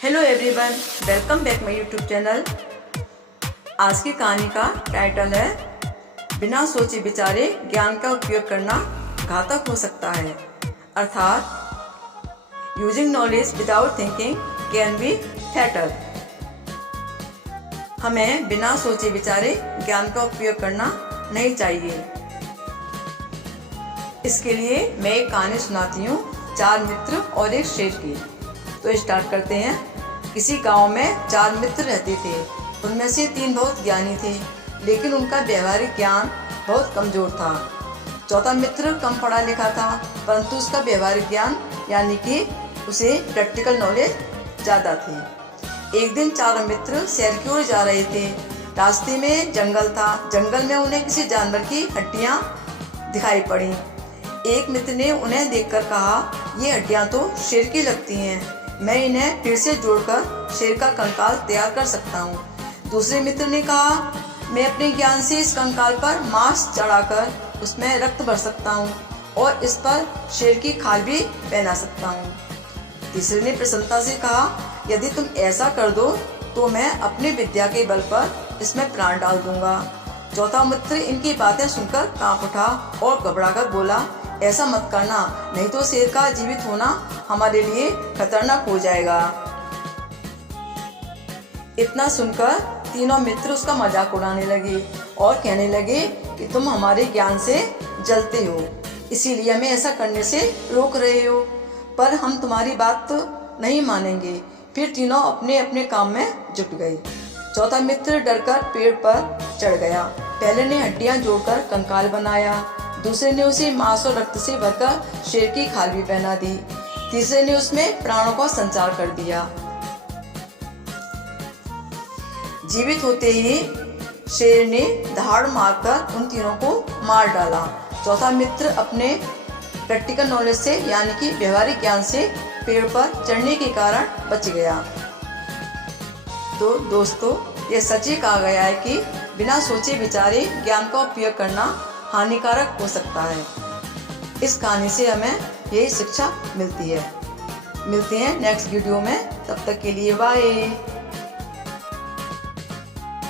Hello everyone, welcome back my YouTube channel. आज की कहानी का टाइटल है बिना सोचे विचारे ज्ञान का उपयोग करना घातक हो सकता है, अर्थात using knowledge without thinking can be fatal. हमें बिना सोचे विचारे ज्ञान का उपयोग करना नहीं चाहिए। इसके लिए मैं एक कहानी सुनाती हूँ, 4 मित्र और एक शेर की। तो स्टार्ट करते हैं। किसी गांव में 4 मित्र रहते थे। उनमें से 3 बहुत ज्ञानी थे, लेकिन उनका व्यवहारिक ज्ञान बहुत कमजोर था। चौथा मित्र कम पढ़ा लिखा था, परंतु उसका व्यवहारिक ज्ञान यानी कि उसे प्रैक्टिकल नॉलेज ज़्यादा थी। एक दिन 4 मित्र सैर की ओर जा रहे थे। रास्ते में जंगल था। जंगल में उन्हें किसी जानवर की हड्डियाँ दिखाई पड़ी। एक मित्र ने उन्हें देखकर कहा, ये हड्डियाँ तो शेर की लगती हैं, मैं इन्हें फिर से जोड़कर शेर का कंकाल तैयार कर सकता हूँ। दूसरे मित्र ने कहा, मैं अपने ज्ञान से इस कंकाल पर मांस चढ़ाकर उसमें रक्त भर सकता हूँ और इस पर शेर की खाल भी पहना सकता हूँ। तीसरे ने प्रसन्नता से कहा, यदि तुम ऐसा कर दो तो मैं अपनी विद्या के बल पर इसमें प्राण डाल दूंगा। चौथा मित्र इनकी बातें सुनकर कांप उठा और घबराकर बोला, ऐसा मत करना, नहीं तो शेर का जीवित होना हमारे लिए खतरनाक हो जाएगा। इतना सुनकर तीनों मित्र उसका मजाक उड़ाने लगे और कहने लगे कि तुम हमारे ज्ञान से जलते हो, इसीलिए हमें ऐसा करने से रोक रहे हो, पर हम तुम्हारी बात तो नहीं मानेंगे। फिर तीनों अपने अपने काम में जुट गए। चौथा मित्र डरकर पेड़ पर चढ़ गया। पहले ने हड्डियां जोड़कर कंकाल बनाया, दूसरे ने उसे मांस और रक्त से भरकर शेर की खाल भी पहना दी, तीसरे ने उसमें प्राणों का संचार कर दिया। जीवित होते ही शेर ने दहाड़ मारकर उन तीनों को मार डाला। चौथा मित्र अपने प्रैक्टिकल नॉलेज से यानी कि व्यवहारिक ज्ञान से पेड़ पर चढ़ने के कारण बच गया। तो दोस्तों, ये सच ही कहा गया है कि बिना सोचे विचारे ज्ञान का उपयोग करना हानिकारक हो सकता है। इस कहानी से हमें यही शिक्षा मिलती है। मिलते हैं नेक्स्ट वीडियो में, तब तक के लिए बाय।